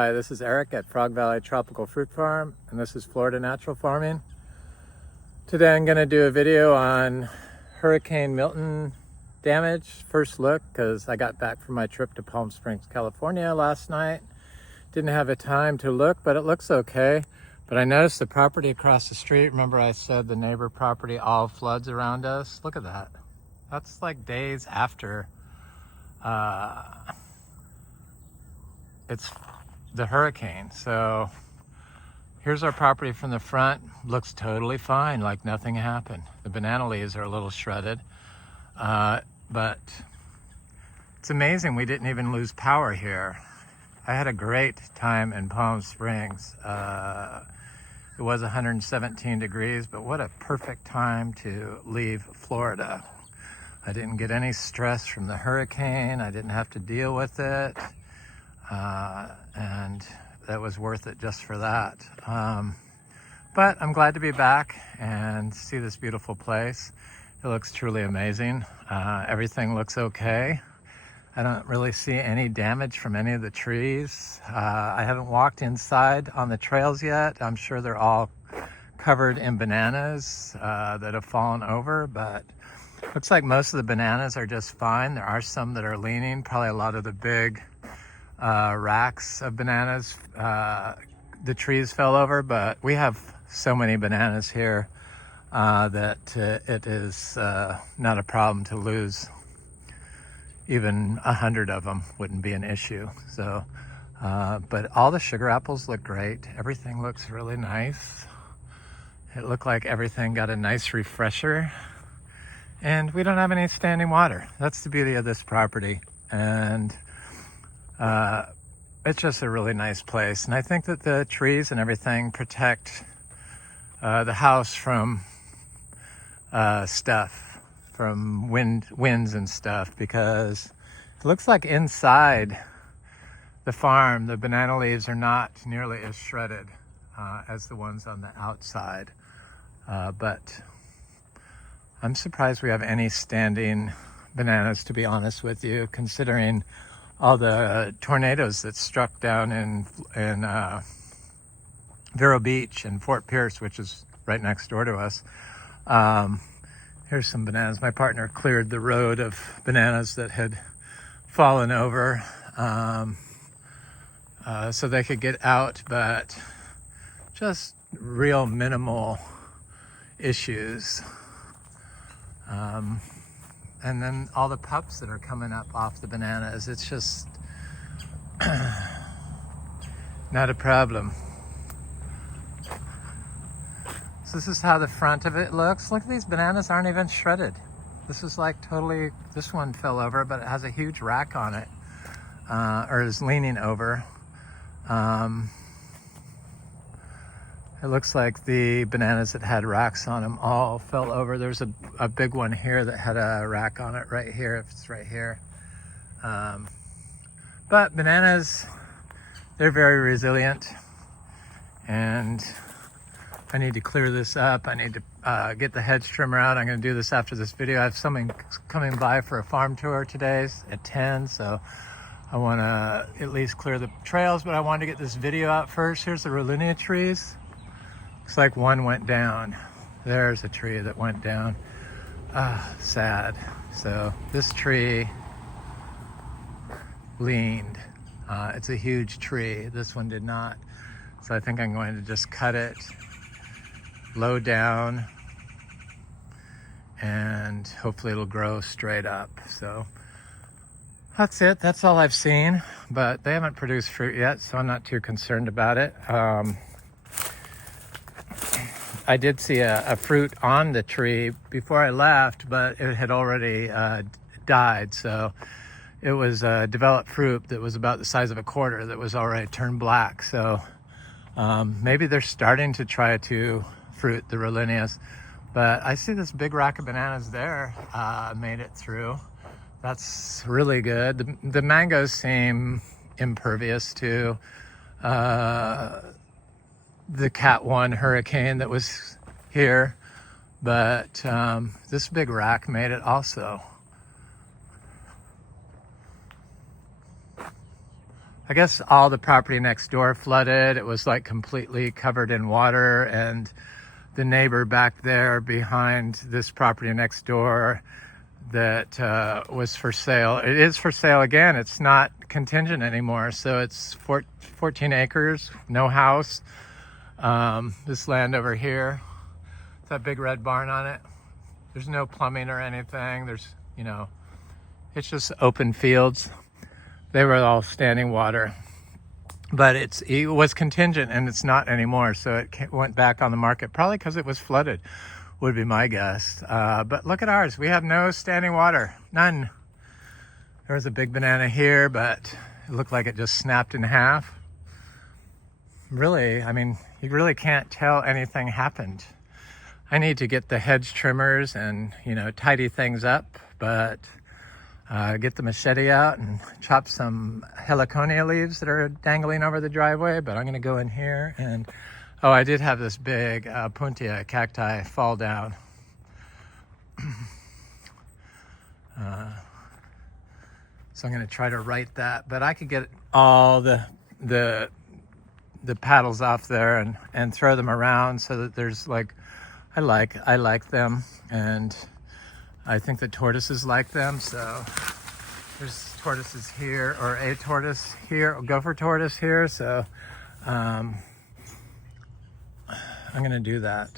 Hi, this is Eric at Frog Valley Tropical Fruit Farm, and this is Florida Natural Farming. Today I'm going to do a video on Hurricane Milton damage, first look, because I got back from my trip to Palm Springs, California last night. Didn't have a time to look, but it looks okay. But I noticed the property across the street, remember I said the neighbor property all floods around us? Look at that. That's like days after it's the hurricane. So here's our property from the front. Looks totally fine, like nothing happened. The banana leaves are a little shredded, but it's amazing we didn't even lose power here. I had a great time in Palm Springs. It was 117 degrees, but what a perfect time to leave Florida. I didn't get any stress from the hurricane. I didn't have to deal with it. And that was worth it just for that. But I'm glad to be back and see this beautiful place. It looks truly amazing. Everything looks okay. I don't really see any damage from any of the trees. I haven't walked inside on the trails yet. I'm sure they're all covered in bananas that have fallen over, but looks like most of the bananas are just fine. There are some that are leaning, probably a lot of the big racks of bananas. The trees fell over, but we have so many bananas here that it is not a problem to lose. Even 100 of them wouldn't be an issue. So, but all the sugar apples look great. Everything looks really nice. It looked like everything got a nice refresher, and we don't have any standing water. That's the beauty of this property. And it's just a really nice place. And I think that the trees and everything protect the house from stuff, from winds and stuff, because it looks like inside the farm, the banana leaves are not nearly as shredded as the ones on the outside. But I'm surprised we have any standing bananas, to be honest with you, considering all the tornadoes that struck down in Vero Beach and Fort Pierce, which is right next door to us. Here's some bananas. My partner cleared the road of bananas that had fallen over so they could get out, but just real minimal issues. And then all the pups that are coming up off the bananas, it's just not a problem. So this is how the front of it looks. Look, these bananas aren't even shredded. This is like totally, this one fell over, but it has a huge rack on it, or is leaning over. It looks like the bananas that had racks on them all fell over. There's a big one here that had a rack on it right here, if it's right here. But bananas, they're very resilient. And I need to clear this up. I need to get the hedge trimmer out. I'm gonna do this after this video. I have someone coming by for a farm tour today at 10, so I wanna at least clear the trails, but I wanted to get this video out first. Here's the Rollinia trees. Looks like one went down. There's a tree that went down. Sad. So this tree leaned. It's a huge tree. This one did not. So I think I'm going to just cut it low down, and hopefully it'll grow straight up. So that's it. That's all I've seen, but they haven't produced fruit yet, so I'm not too concerned about it. I did see a fruit on the tree before I left, but it had already died. So it was developed fruit that was about the size of a quarter that was already turned black. So maybe they're starting to try to fruit the Rollinias. But I see this big rack of bananas there made it through. That's really good. The mangoes seem impervious to the Cat 1 hurricane that was here, but this big rack made it also. I guess all the property next door flooded. It was like completely covered in water, and the neighbor back there behind this property next door that was for sale. It is for sale again. It's not contingent anymore. So it's 14 acres, no house. This land over here, that big red barn on it. There's no plumbing or anything. There's, you know, it's just open fields. They were all standing water. But it was contingent, and it's not anymore. So it went back on the market, probably because it was flooded, would be my guess. But look at ours. We have no standing water, none. There was a big banana here, but it looked like it just snapped in half. Really, I mean, you really can't tell anything happened. I need to get the hedge trimmers and, you know, tidy things up, but get the machete out and chop some heliconia leaves that are dangling over the driveway. But I'm going to go in here and, oh, I did have this big puntia cacti fall down. So I'm going to try to right that, but I could get all the paddles off there and throw them around so that there's like, I like them, and I think the tortoises like them. So there's tortoises here, or a tortoise here, or gopher tortoise here. So I'm going to do that.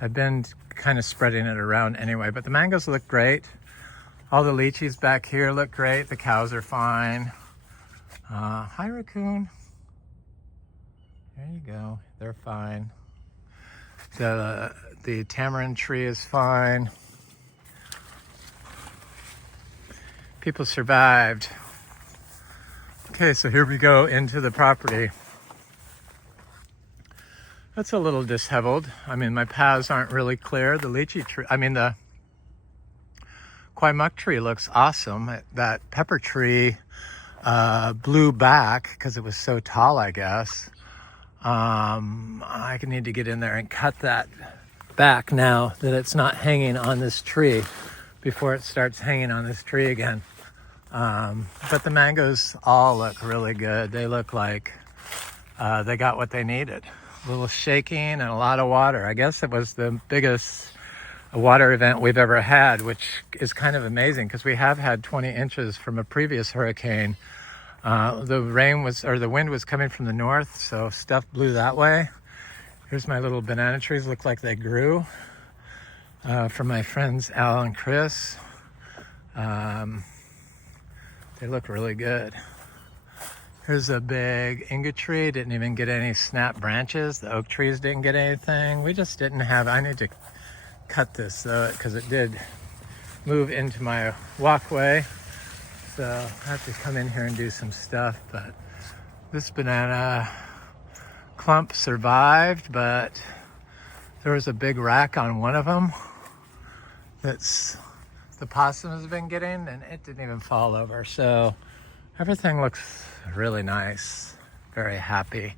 I've been kind of spreading it around anyway, but the mangoes look great. All the lychees back here look great. The cows are fine. Hi, raccoon. There you go. They're fine. The tamarind tree is fine. People survived. Okay, so here we go into the property. That's a little disheveled. I mean, my paths aren't really clear. The lychee tree, I mean, the kwai muck tree looks awesome. That pepper tree blew back because it was so tall, I guess. I need to get in there and cut that back now that it's not hanging on this tree before it starts hanging on this tree again. But the mangoes all look really good. They look like they got what they needed. A little shaking and a lot of water. I guess it was the biggest water event we've ever had, which is kind of amazing because we have had 20 inches from a previous hurricane. The wind was coming from the north, so stuff blew that way. Here's my little banana trees, look like they grew from my friends Al and Chris. They look really good. Here's a big inga tree, didn't even get any snap branches. The oak trees didn't get anything. We just didn't have, I need to cut this though, because it did move into my walkway. So I have to come in here and do some stuff, but this banana clump survived, but there was a big rack on one of them that's the possum has been getting, and it didn't even fall over. So everything looks really nice. Very happy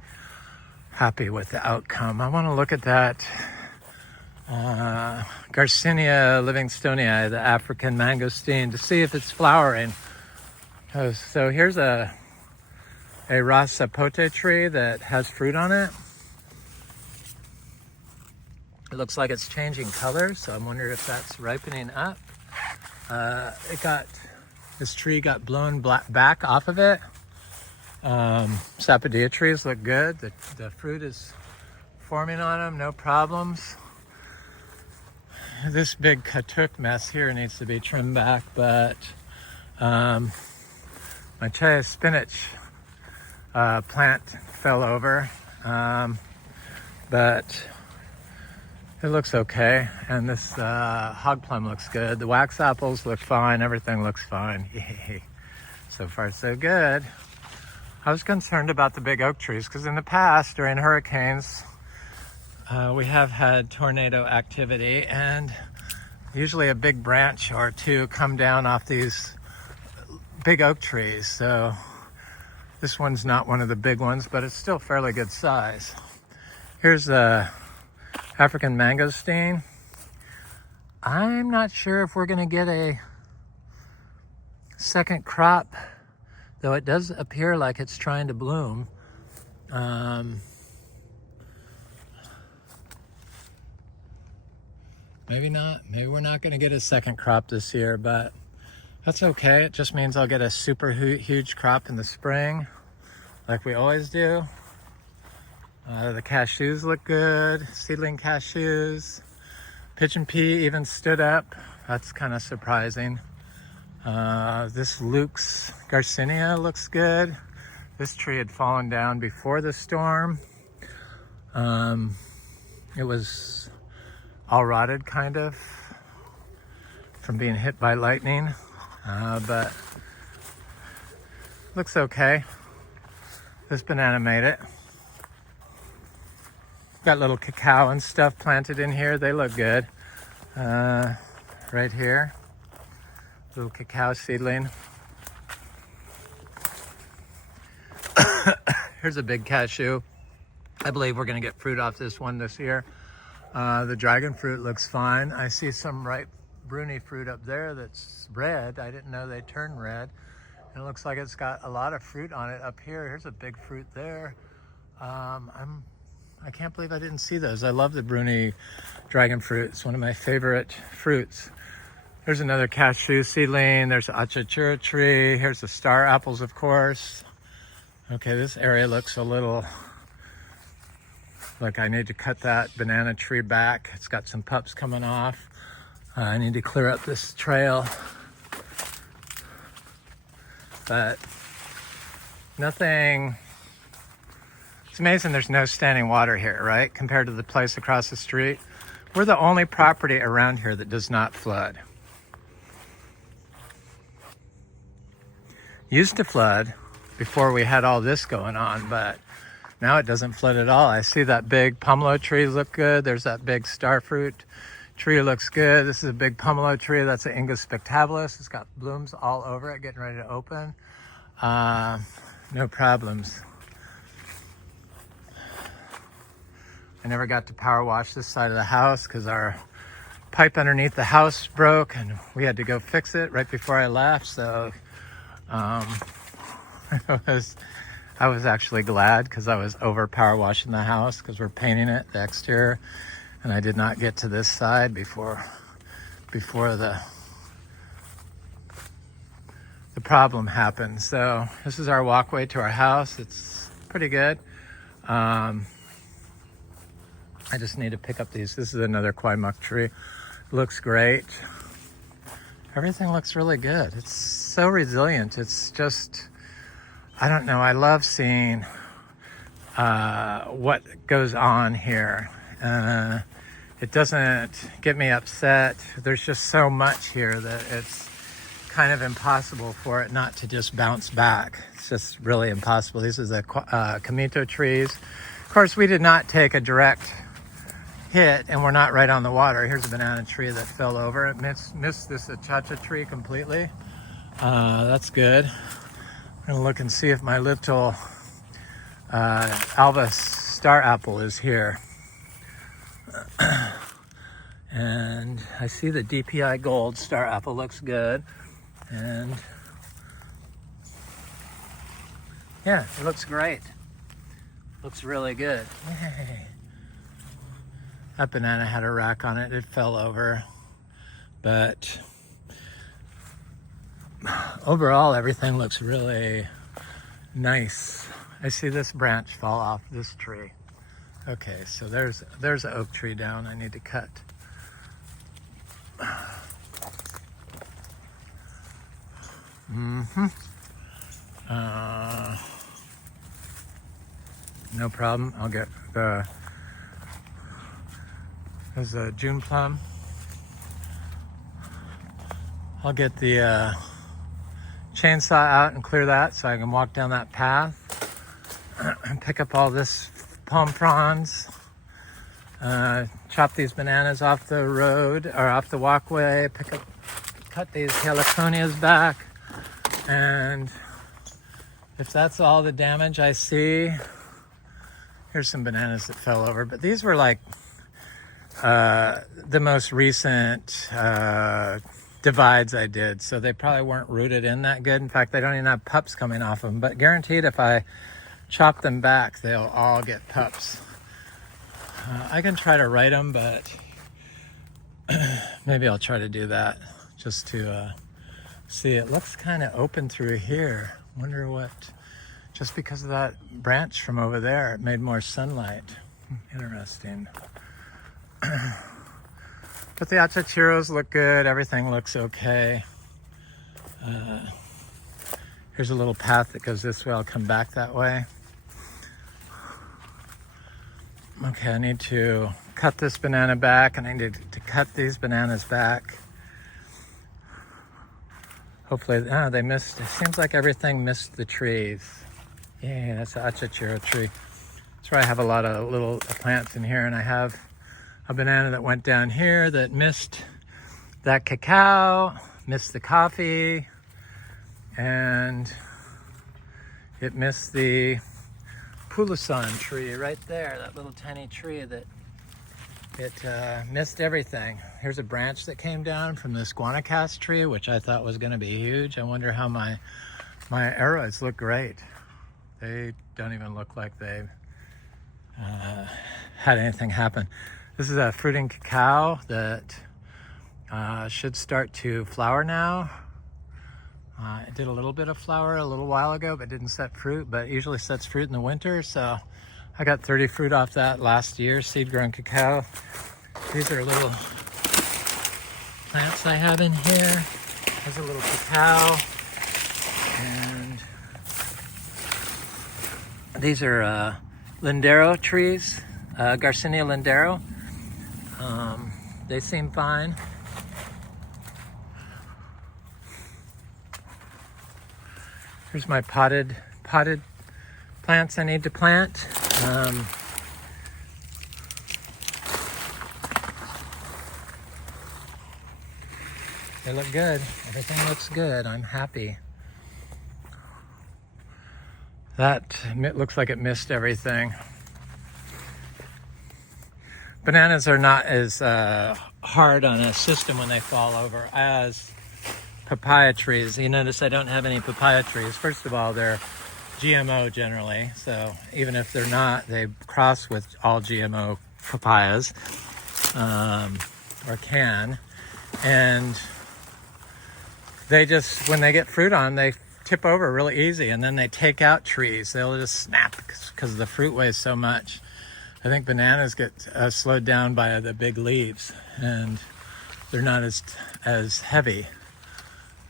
with the outcome. I want to look at that Garcinia livingstonii, the African mangosteen, to see if it's flowering. So here's a rasapote tree that has fruit on it. It looks like it's changing colors, so I'm wondering if that's ripening up. This tree got blown back off of it. Sapodilla trees look good. The fruit is forming on them, no problems. This big katuk mess here needs to be trimmed back, but my chaya spinach plant fell over, but it looks okay. And this hog plum looks good. The wax apples look fine. Everything looks fine. Yay. So far, so good. I was concerned about the big oak trees because in the past, during hurricanes, we have had tornado activity, and usually a big branch or two come down off these big oak trees. So this one's not one of the big ones, but it's still fairly good size. Here's the African mangosteen. I'm not sure if we're going to get a second crop though it does appear like it's trying to bloom. Maybe not. Maybe we're not going to get a second crop this year, but that's okay. It just means I'll get a super huge crop in the spring, like we always do. The cashews look good, seedling cashews. Pigeon pea even stood up. That's kind of surprising. This Luke's Garcinia looks good. This tree had fallen down before the storm. It was all rotted kind of from being hit by lightning, but looks okay. This banana made it. Got little cacao and stuff planted in here. They look good. Right here, little cacao seedling. Here's a big cashew. I believe we're gonna get fruit off this one this year. The dragon fruit looks fine. I see some ripe bruni fruit up there that's red. I didn't know they turn red. And it looks like it's got a lot of fruit on it up here. Here's a big fruit there. I can't believe I didn't see those. I love the bruni dragon fruit. It's one of my favorite fruits. There's another cashew seedling. There's an achachura tree. Here's the star apples, of course. Okay, this area looks a little like I need to cut that banana tree back. It's got some pups coming off. I need to clear up this trail. But nothing. It's amazing there's no standing water here, right? Compared to the place across the street. We're the only property around here that does not flood. Used to flood before we had all this going on, but now it doesn't flood at all. I see that big pomelo tree look good. There's that big starfruit tree looks good. This is a big pomelo tree. That's an Ingus spectabilis. It's got blooms all over it, getting ready to open. No problems. I never got to power wash this side of the house because our pipe underneath the house broke and we had to go fix it right before I left. So I was actually glad because I was over power washing the house because we're painting it, the exterior, and I did not get to this side before the problem happened. So this is our walkway to our house. It's pretty good. I just need to pick up these. This is another Quaimuck tree. Looks great. Everything looks really good. It's so resilient. It's just, I don't know. I love seeing what goes on here. It doesn't get me upset. There's just so much here that it's kind of impossible for it not to just bounce back. It's just really impossible. These are the Kamito trees. Of course, we did not take a direct hit and we're not right on the water. Here's a banana tree that fell over. It missed this achacha tree completely. That's good. I'm gonna look and see if my little Alba star apple is here. And I see the DPI gold star apple looks good. And yeah, it looks great. Looks really good. Yay. That banana had a rack on it. It fell over. But overall, everything looks really nice. I see this branch fall off this tree. Okay, so there's an oak tree down I need to cut. No problem. I'll get there's a June plum. I'll get the chainsaw out and clear that so I can walk down that path and pick up all this palm fronds. Chop these bananas off the road or off the walkway. Cut these heliconias back. And if that's all the damage I see, here's some bananas that fell over. But these were like the most recent divides I did. So they probably weren't rooted in that good. In fact, they don't even have pups coming off them, but guaranteed if I chop them back, they'll all get pups. I can try to write them, but maybe I'll try to do that just to see. It looks kind of open through here. Wonder what, just because of that branch from over there, it made more sunlight. Interesting. But the achachiros look good. Everything looks okay. Here's a little path that goes this way. I'll come back that way. Okay, I need to cut this banana back, and I need to cut these bananas back. Hopefully, they missed, it seems like everything missed the trees. Yeah, that's an achachiro tree. That's where I have a lot of little plants in here, and I have a banana that went down here that missed that cacao, missed the coffee, and it missed the pulasan tree right there, that little tiny tree that it missed everything. Here's a branch that came down from this guanacaste tree, which I thought was going to be huge. I wonder how my arrows look great. They don't even look like they had anything happen. This is a fruiting cacao that should start to flower now. It did a little bit of flower a little while ago, but didn't set fruit, but it usually sets fruit in the winter. So I got 30 fruit off that last year, seed-grown cacao. These are little plants I have in here. There's a little cacao. And these are lindero trees, Garcinia lindero. They seem fine. Here's my potted plants I need to plant. They look good. Everything looks good. I'm happy. That looks like it missed everything. Bananas are not as hard on a system when they fall over as papaya trees. You notice I don't have any papaya trees. First of all, they're GMO generally, so even if they're not, they cross with all GMO papayas, or can, and they just, when they get fruit on, they tip over really easy, and then they take out trees. They'll just snap because the fruit weighs so much. I think bananas get slowed down by the big leaves, and they're not as heavy,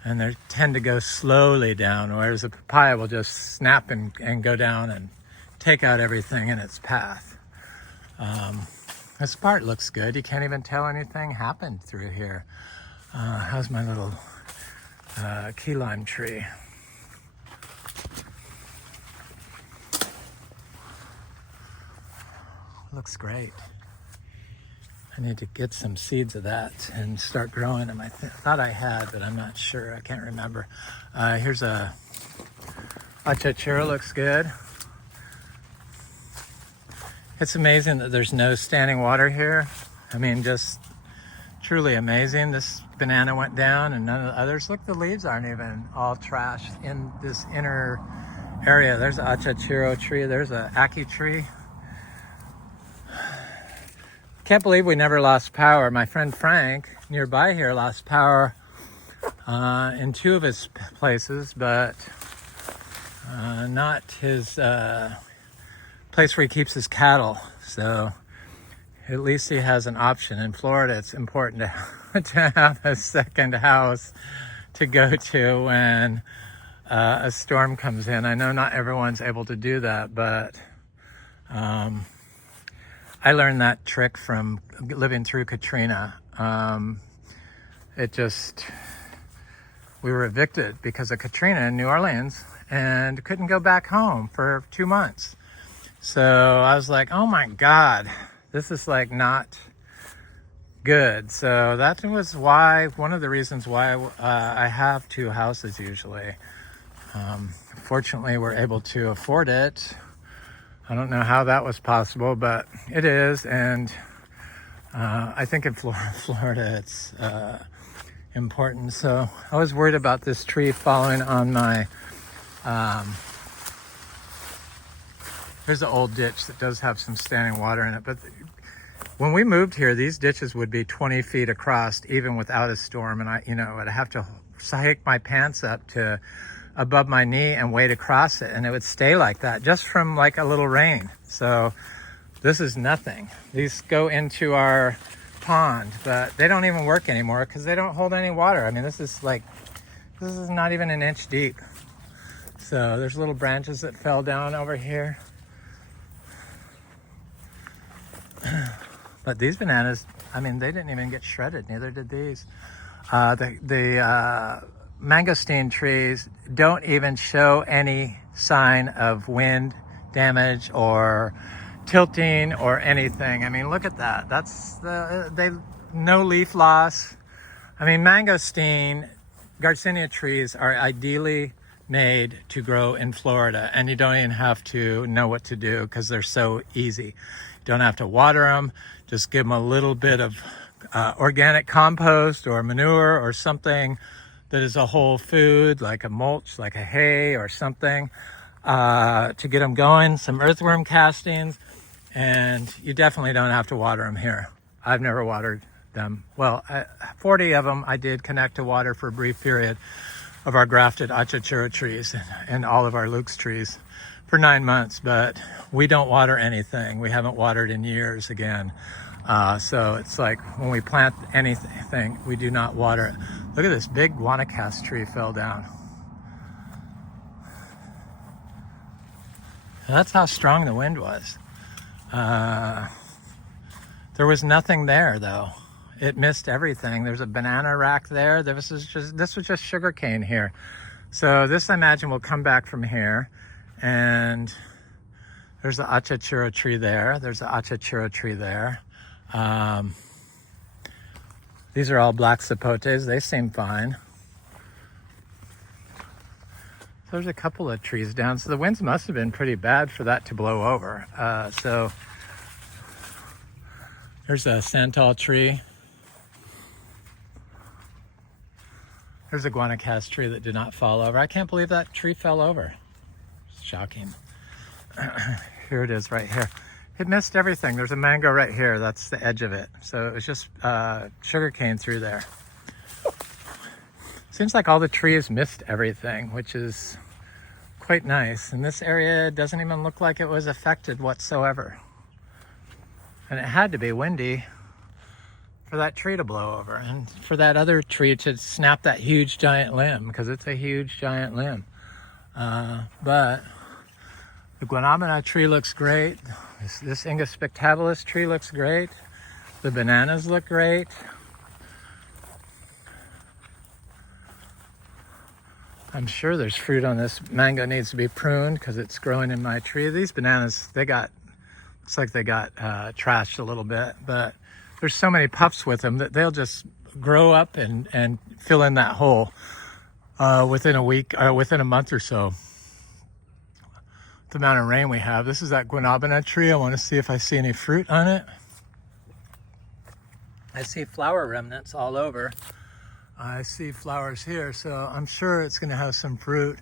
and they tend to go slowly down, whereas a papaya will just snap and go down and take out everything in its path. This part looks good. You can't even tell anything happened through here. How's my little key lime tree? Looks great. I need to get some seeds of that and start growing them. I thought I had, but I'm not sure. I can't remember. Here's a achachiro, looks good. It's amazing that there's no standing water here. I mean, just truly amazing. This banana went down and none of the others. Look, the leaves aren't even all trashed in this inner area. There's an achachiro tree. There's an ackee tree. Can't believe we never lost power. My friend Frank nearby here lost power in two of his places, but not his place where he keeps his cattle. So at least he has an option. In Florida, it's important to have a second house to go to when a storm comes in. I know not everyone's able to do that, but I learned that trick from living through Katrina. We were evicted because of Katrina in New Orleans and couldn't go back home for 2 months. So I was like, oh my God, this is like not good. So that was one of the reasons why I have two houses usually. Fortunately, we're able to afford it. I don't know how that was possible, but it is. And I think in Florida, it's important. So I was worried about this tree falling on my, there's an old ditch that does have some standing water in it, but when we moved here, these ditches would be 20 feet across even without a storm. And I'd have to hike my pants up to above my knee and wade across it. And it would stay like that just from like a little rain. So this is nothing. These go into our pond, but they don't even work anymore because they don't hold any water. I mean, this is not even an inch deep. So there's little branches that fell down over here. But these bananas, I mean, they didn't even get shredded. Neither did these. The mangosteen trees don't even show any sign of wind damage or tilting or anything. I mean, look at that. No leaf loss. I mean, mangosteen, Garcinia trees are ideally made to grow in Florida, and you don't even have to know what to do because they're so easy. You don't have to water them. Just give them a little bit of organic compost or manure or something that is a whole food, like a mulch, like a hay or something, to get them going. Some earthworm castings, and you definitely don't have to water them here. I've never watered them. Well, 40 of them I did connect to water for a brief period of our grafted achachura trees and all of our lux trees for 9 months, but we don't water anything. We haven't watered in years again. So it's like when we plant anything, we do not water it. Look at this big guanacaste tree fell down. That's how strong the wind was. There was nothing there though. It missed everything. There's a banana rack there. This was just sugar cane here. So this, I imagine, will come back from here. And there's the achachura tree there. There's the achachura tree there. These are all black sapotes. They seem fine. There's a couple of trees down. So the winds must have been pretty bad for that to blow over. So there's a santal tree. There's a guanacaste tree that did not fall over. I can't believe that tree fell over. It's shocking. Here it is right here. It missed everything. There's a mango right here. That's the edge of it. So it was just sugar cane through there. Seems like all the trees missed everything, which is quite nice. And this area doesn't even look like it was affected whatsoever. And it had to be windy for that tree to blow over and for that other tree to snap that huge giant limb, because it's a huge giant limb. But the guanabana tree looks great. This Ingus spectabilis tree looks great. The bananas look great. I'm sure there's fruit on this. Mango needs to be pruned because it's growing in my tree. These bananas, looks like they got trashed a little bit, but there's so many puffs with them that they'll just grow up and fill in that hole within a week, within a month or so. The amount of rain we have. This is that guanabana tree. I want to see if I see any fruit on it. I see flower remnants all over. I see flowers here, so I'm sure it's going to have some fruit.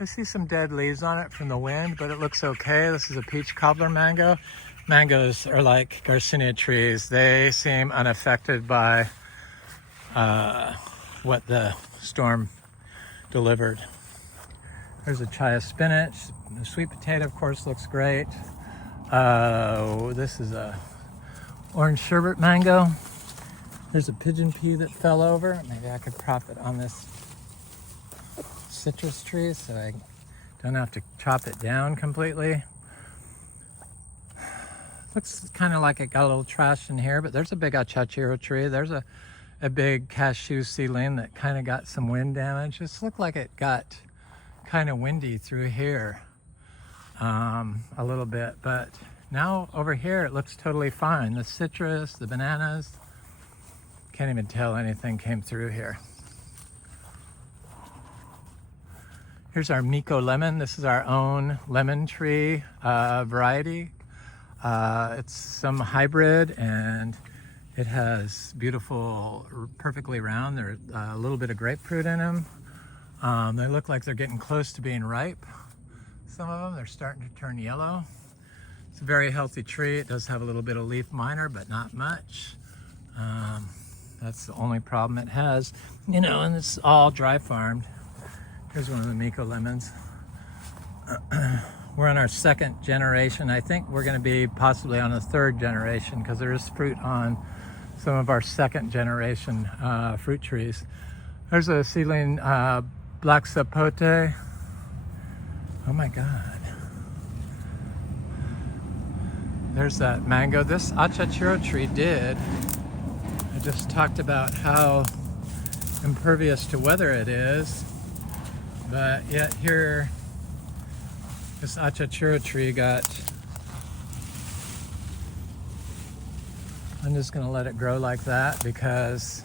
I see some dead leaves on it from the wind, but it looks okay. This is a peach cobbler mango. Mangoes are like Garcinia trees. They seem unaffected by what the storm delivered. There's a chaya spinach. The sweet potato, of course, looks great. This is a orange sherbet mango. There's a pigeon pea that fell over. Maybe I could prop it on this citrus tree so I don't have to chop it down completely. Looks kind of like it got a little trash in here, but there's a big achachura tree. There's a big cashew seedling that kind of got some wind damage. This looked like it got kind of windy through here a little bit, but now over here it looks totally fine. The citrus, the bananas, can't even tell anything came through here. Here's our Miko lemon. This is our own lemon tree variety. It's some hybrid, and It has beautiful, perfectly round. There's a little bit of grapefruit in them. They look like they're getting close to being ripe. Some of them, they're starting to turn yellow. It's a very healthy tree. It does have a little bit of leaf minor, but not much. That's the only problem it has. You know, and it's all dry farmed. Here's one of the Miko lemons. We're on our second generation. I think we're going to be possibly on a third generation because there is fruit on some of our second generation fruit trees. There's a seedling black sapote. Oh my God. There's that mango. This achachuro tree did. I just talked about how impervious to weather it is, but yet here, this achachuro tree got, I'm just gonna let it grow like that because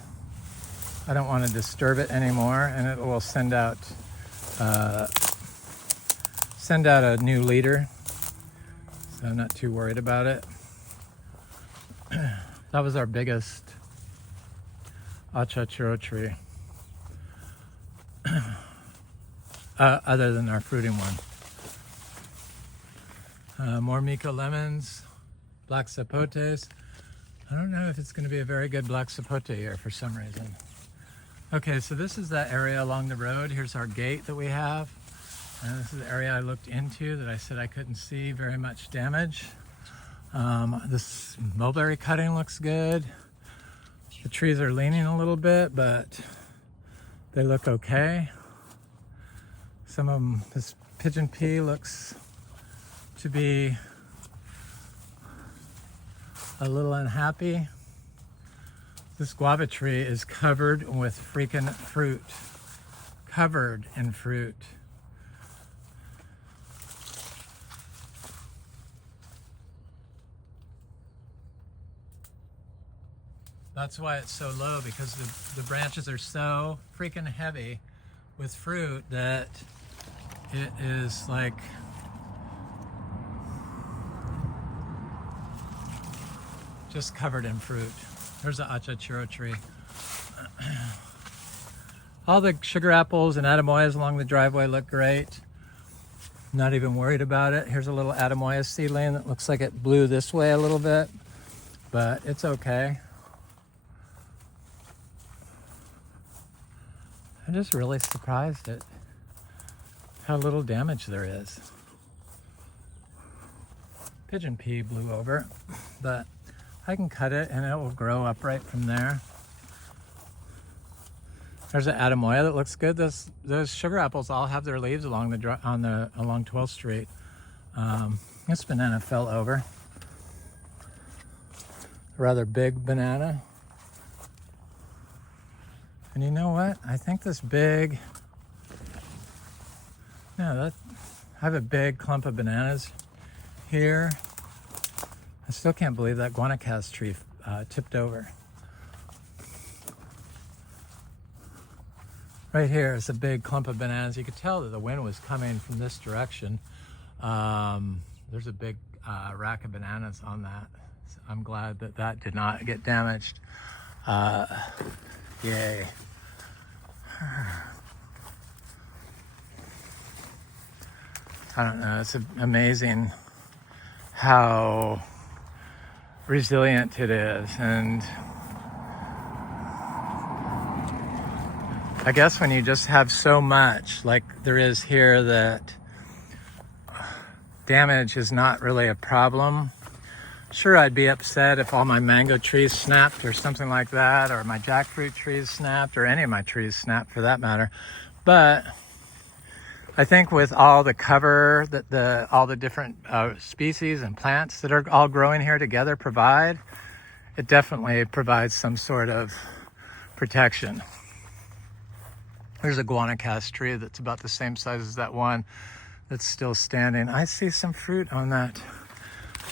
I don't want to disturb it anymore, and it will send out a new leader. So I'm not too worried about it. That was our biggest achachuro tree, other than our fruiting one. More Miko lemons, black sapotes. I don't know if it's going to be a very good black sapote here for some reason. Okay, so this is that area along the road. Here's our gate that we have. And this is the area I looked into that I said I couldn't see very much damage. This mulberry cutting looks good. The trees are leaning a little bit, but they look okay. Some of them, this pigeon pea looks to be a little unhappy. This guava tree is covered with freaking fruit. Covered in fruit. That's why it's so low, because the branches are so freaking heavy with fruit that it is like just covered in fruit. There's the achachuro tree. All the sugar apples and atemoyas along the driveway look great. Not even worried about it. Here's a little atemoya seedling that looks like it blew this way a little bit, but it's okay. I'm just really surprised at how little damage there is. Pigeon pea blew over, but I can cut it and it will grow upright from there. There's an atemoya that looks good. Those sugar apples all have their leaves along along 12th Street. This banana fell over. A rather big banana. And you know what? I think this big, I have a big clump of bananas here. I still can't believe that guanacaste tree tipped over. Right here is a big clump of bananas. You could tell that the wind was coming from this direction. There's a big rack of bananas on that. So I'm glad that that did not get damaged. Yay. I don't know, it's amazing how resilient it is. And I guess when you just have so much like there is here, that damage is not really a problem. Sure, I'd be upset if all my mango trees snapped or something like that, or my jackfruit trees snapped, or any of my trees snapped for that matter. But I think with all the cover that all the different species and plants that are all growing here together provide, it definitely provides some sort of protection. There's a guanacaste tree that's about the same size as that one that's still standing. I see some fruit on that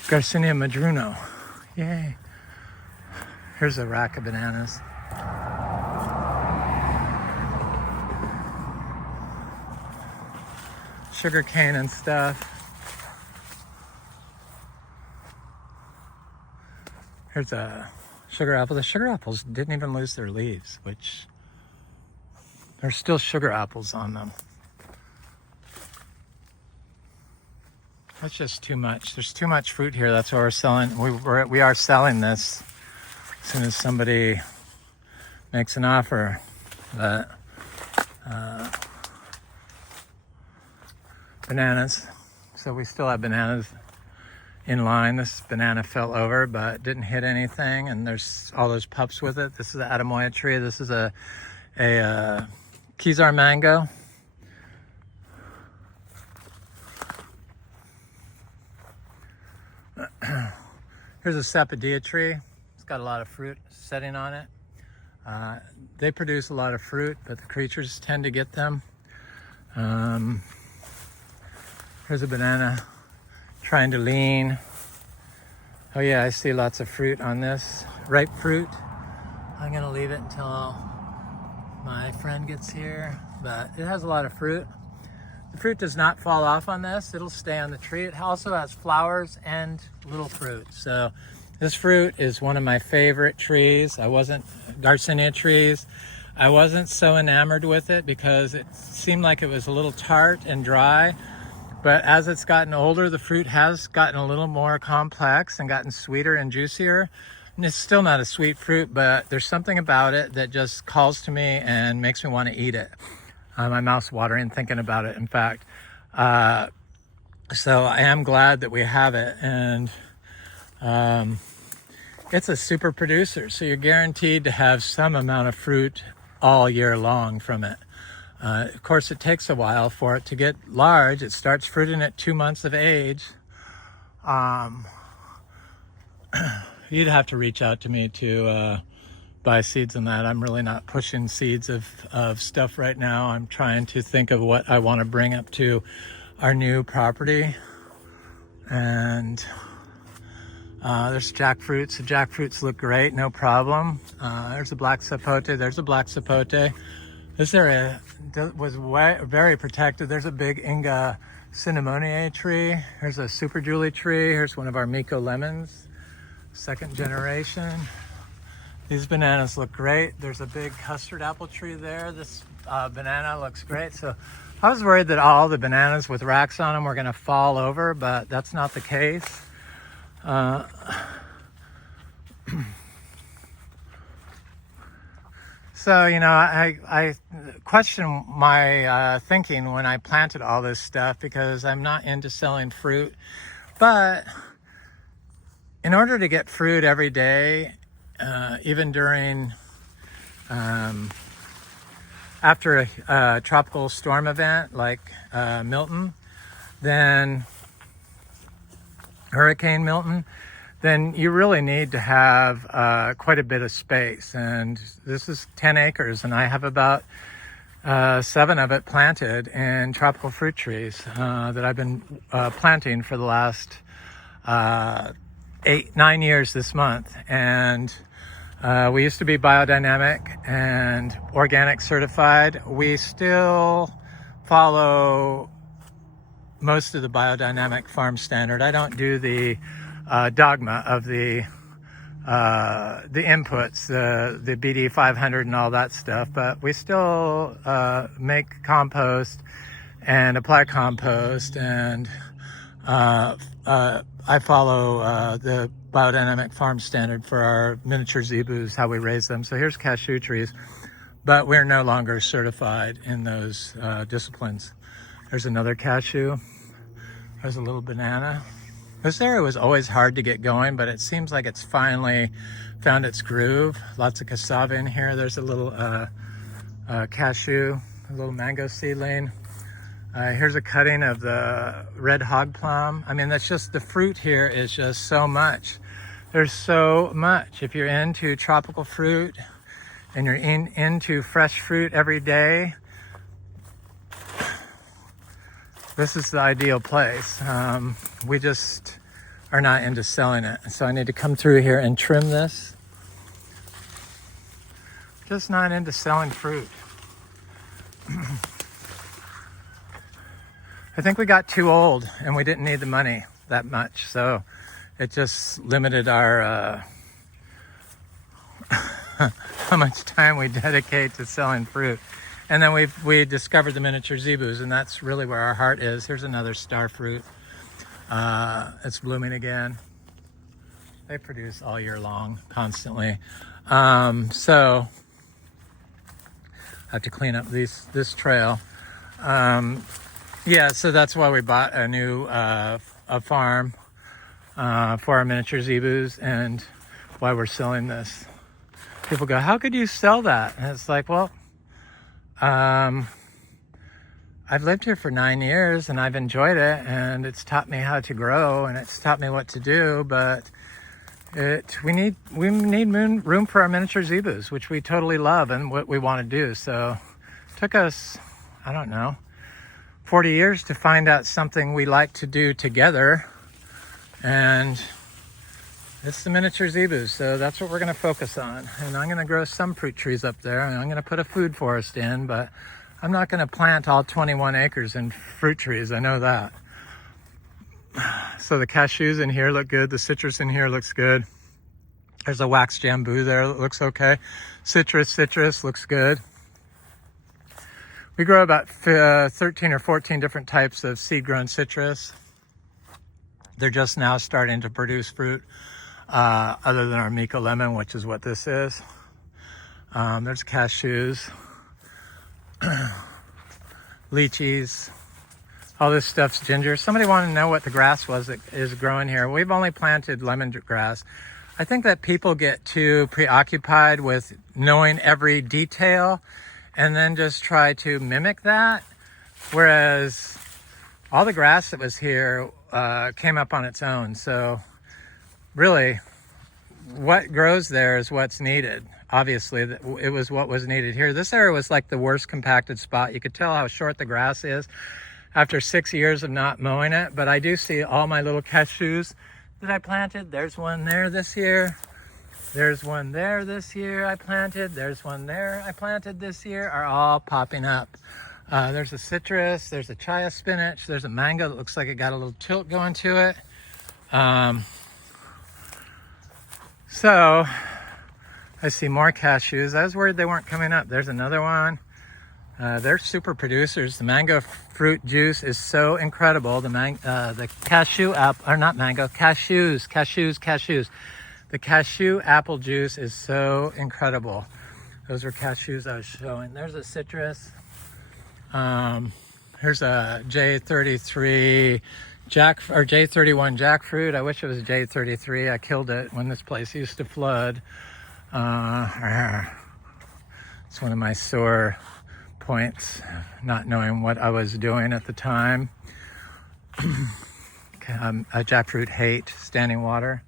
Garcinia madruno. Yay. Here's a rack of bananas. Sugar cane and stuff. Here's a sugar apple. The sugar apples didn't even lose their leaves, which there's still sugar apples on them. That's just too much. There's too much fruit here. That's why we're selling. We are selling this as soon as somebody makes an offer. But bananas. So we still have bananas in line. This banana fell over, but didn't hit anything. And there's all those pups with it. This is an Adamoya tree. This is a Kizar mango. Here's a sapodilla tree. It's got a lot of fruit setting on it. They produce a lot of fruit, but the creatures tend to get them. Here's a banana trying to lean. Oh yeah, I see lots of fruit on this. Ripe fruit. I'm gonna leave it until my friend gets here, but it has a lot of fruit. The fruit does not fall off on this. It'll stay on the tree. It also has flowers and little fruit. So this fruit is one of my favorite trees. Garcinia trees. I wasn't so enamored with it because it seemed like it was a little tart and dry. But as it's gotten older, the fruit has gotten a little more complex and gotten sweeter and juicier. And it's still not a sweet fruit, but there's something about it that just calls to me and makes me want to eat it. My mouth's watering thinking about it, in fact. So I am glad that we have it. And it's a super producer. So you're guaranteed to have some amount of fruit all year long from it. Of course, it takes a while for it to get large. It starts fruiting at 2 months of age. You'd have to reach out to me to buy seeds on that. I'm really not pushing seeds of stuff right now. I'm trying to think of what I want to bring up to our new property. And there's jackfruits. The jackfruits look great, no problem. There's a black sapote. There's a black sapote. This area was very protected. There's a big Inga cinnamoniae tree. Here's a super Julie tree. Here's one of our Miko lemons, second generation. These bananas look great. There's a big custard apple tree there. This banana looks great. So I was worried that all the bananas with racks on them were gonna fall over, but that's not the case. So, you know, I question my thinking when I planted all this stuff because I'm not into selling fruit. But in order to get fruit every day, even during, after a tropical storm event like Milton, then Hurricane Milton, then you really need to have quite a bit of space. And this is 10 acres, and I have about 7 of it planted in tropical fruit trees that I've been planting for the last 8-9 years this month. And we used to be biodynamic and organic certified. We still follow most of the biodynamic farm standard. I don't do the dogma of the inputs, the BD 500 and all that stuff, but we still make compost and apply compost, and I follow the biodynamic farm standard for our miniature zebus, how we raise them. So here's cashew trees, but we're no longer certified in those disciplines. There's another cashew. There's a little banana. This area was always hard to get going, but it seems like it's finally found its groove. Lots of cassava in here. There's a little cashew, a little mango seedling. Here's a cutting of the red hog plum. I mean, that's just, the fruit here is just so much. There's so much. If you're into tropical fruit and you're into fresh fruit every day, this is the ideal place. We just are not into selling it. So I need to come through here and trim this. Just not into selling fruit. I think we got too old and we didn't need the money that much. So it just limited our how much time we dedicate to selling fruit. And then we discovered the miniature zebus, and that's really where our heart is. Here's another star fruit. It's blooming again. They produce all year long, constantly. So I have to clean up this trail. Yeah, so that's why we bought a new a farm for our miniature zebus, and why we're selling this. People go, how could you sell that? And it's like, well, I've lived here for 9 years and I've enjoyed it, and it's taught me how to grow, and it's taught me what to do, but we need room for our miniature zebus, which we totally love and what we want to do. So it took us, I don't know, 40 years to find out something we like to do together, and it's the miniature zebus. So that's what we're going to focus on. And I'm going to grow some fruit trees up there, and I'm going to put a food forest in, but I'm not going to plant all 21 acres in fruit trees. I know that. So the cashews in here look good. The citrus in here looks good. There's a wax jambu there that looks okay. Citrus looks good. We grow about 13 or 14 different types of seed-grown citrus. They're just now starting to produce fruit, other than our Miko lemon, which is what this is. There's cashews, lychees. All this stuff's ginger. Somebody wanted to know what the grass was that is growing here. We've only planted lemongrass. I think that people get too preoccupied with knowing every detail and then just try to mimic that. Whereas all the grass that was here came up on its own. So really, what grows there is what's needed. Obviously, it was what was needed here. This area was like the worst compacted spot. You could tell how short the grass is after 6 years of not mowing it. But I do see all my little cashews that I planted. There's one there this year. There's one there this year I planted. There's one there I planted this year, are all popping up. There's a citrus, there's a chaya spinach, there's a mango that looks like it got a little tilt going to it. So I see more cashews. I was worried they weren't coming up. There's another one. They're super producers. The mango fruit juice is so incredible. The cashew apple, or not mango, cashews. The cashew apple juice is so incredible. Those are cashews I was showing. There's a citrus. Here's a J33 J31 jackfruit. I wish it was J33. I killed it when this place used to flood. It's one of my sore points, not knowing what I was doing at the time. A jackfruit hate standing water,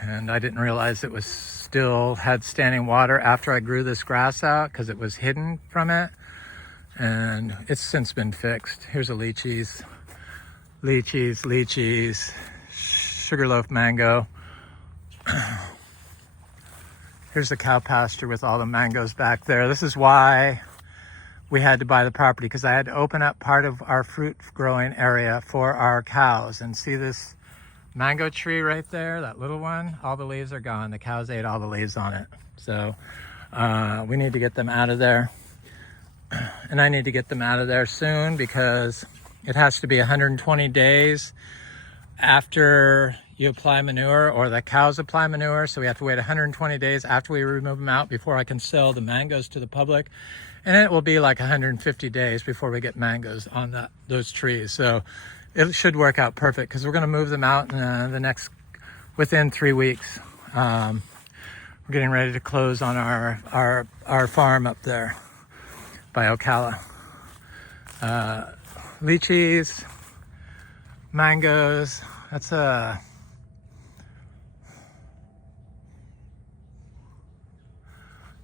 and I didn't realize it was still had standing water after I grew this grass out because it was hidden from it, and it's since been fixed. Here's a lychees, sugarloaf mango. Here's the cow pasture with all the mangoes back there. This is why we had to buy the property, because I had to open up part of our fruit growing area for our cows. And see this mango tree right there, that little one? All the leaves are gone. The cows ate all the leaves on it. So we need to get them out of there. And I need to get them out of there soon, because it has to be 120 days after you apply manure, or the cows apply manure. So we have to wait 120 days after we remove them out before I can sell the mangoes to the public. And it will be like 150 days before we get mangoes on those trees. So it should work out perfect, because we're going to move them out in within 3 weeks. We're getting ready to close on our farm up there by Ocala. Lychees, mangoes. That's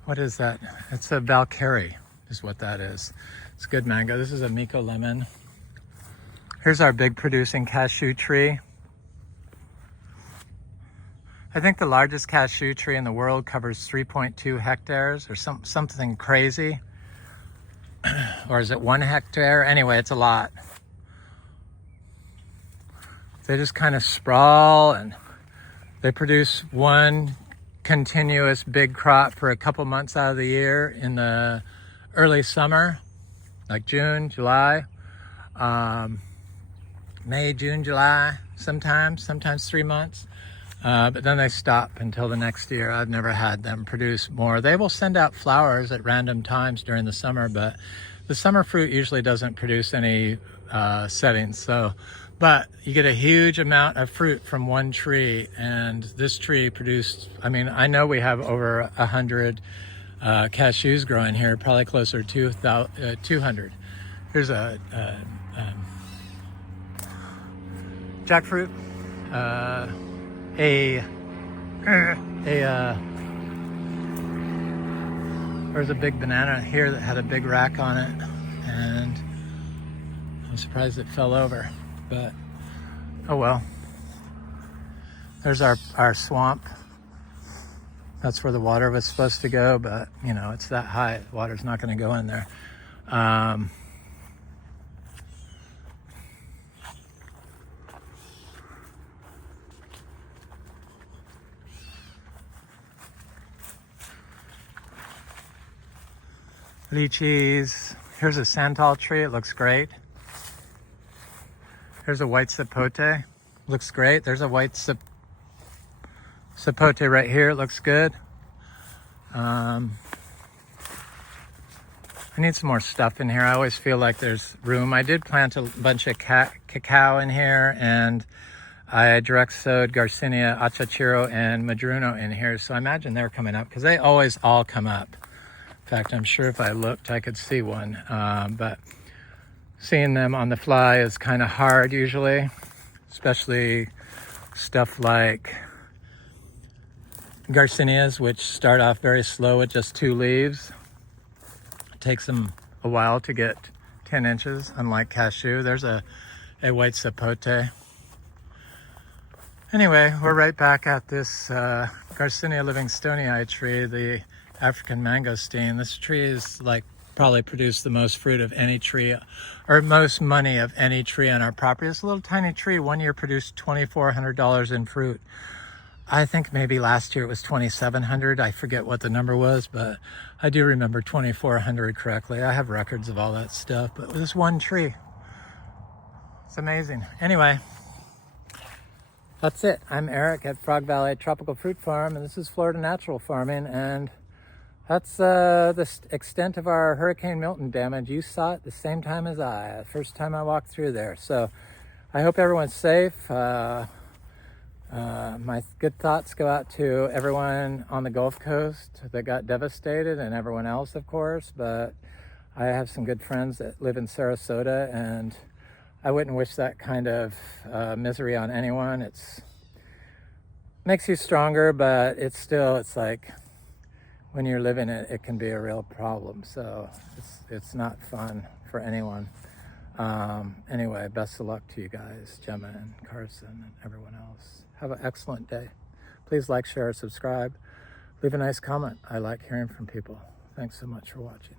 what is that? It's a Valkyrie is what that is. It's good mango. This is a Miko lemon. Here's our big producing cashew tree. I think the largest cashew tree in the world covers 3.2 hectares or something crazy. Or is it 1 hectare? Anyway, it's a lot. They just kind of sprawl, and they produce one continuous big crop for a couple months out of the year in the early summer, like June, July, May, June, July, sometimes 3 months. But then they stop until the next year. I've never had them produce more. They will send out flowers at random times during the summer, but the summer fruit usually doesn't produce any settings. So, but you get a huge amount of fruit from one tree, and this tree produced, I mean, I know we have over 100 cashews growing here, probably closer to 200. Here's a jackfruit, there's a big banana here that had a big rack on it, and I'm surprised it fell over, but oh well. There's our swamp. That's where the water was supposed to go, but you know, it's that high, the water's not going to go in there. Lychees. Here's a santal tree. It looks great. Here's a white sapote. Looks great. There's a white sapote right here. It looks good. I need some more stuff in here. I always feel like there's room. I did plant a bunch of cacao in here, and I direct sowed Garcinia, Achachiro, and Madruno in here. So I imagine they're coming up because they always all come up. In fact, I'm sure if I looked, I could see one, but seeing them on the fly is kind of hard usually, especially stuff like Garcinias, which start off very slow with just 2 leaves. It takes them a while to get 10 inches, unlike cashew. There's a white sapote. Anyway, we're right back at this Garcinia livingstonii tree, the African mangosteen. This tree is like probably produced the most fruit of any tree, or most money of any tree on our property. It's a little tiny tree. One year produced $2,400 in fruit. I think maybe last year it was $2,700. I forget what the number was, but I do remember $2,400 correctly. I have records of all that stuff, but it was one tree. It's amazing. Anyway, that's it. I'm Eric at Frog Valley Tropical Fruit Farm, and this is Florida Natural Farming, and that's the extent of our Hurricane Milton damage. You saw it the same time as I, the first time I walked through there. So I hope everyone's safe. My good thoughts go out to everyone on the Gulf Coast that got devastated, and everyone else, of course. But I have some good friends that live in Sarasota, and I wouldn't wish that kind of misery on anyone. It's makes you stronger, but it's like, when you're living it, it can be a real problem. So it's not fun for anyone. Anyway, best of luck to you guys, Gemma and Carson and everyone else. Have an excellent day. Please like, share, subscribe. Leave a nice comment. I like hearing from people. Thanks so much for watching.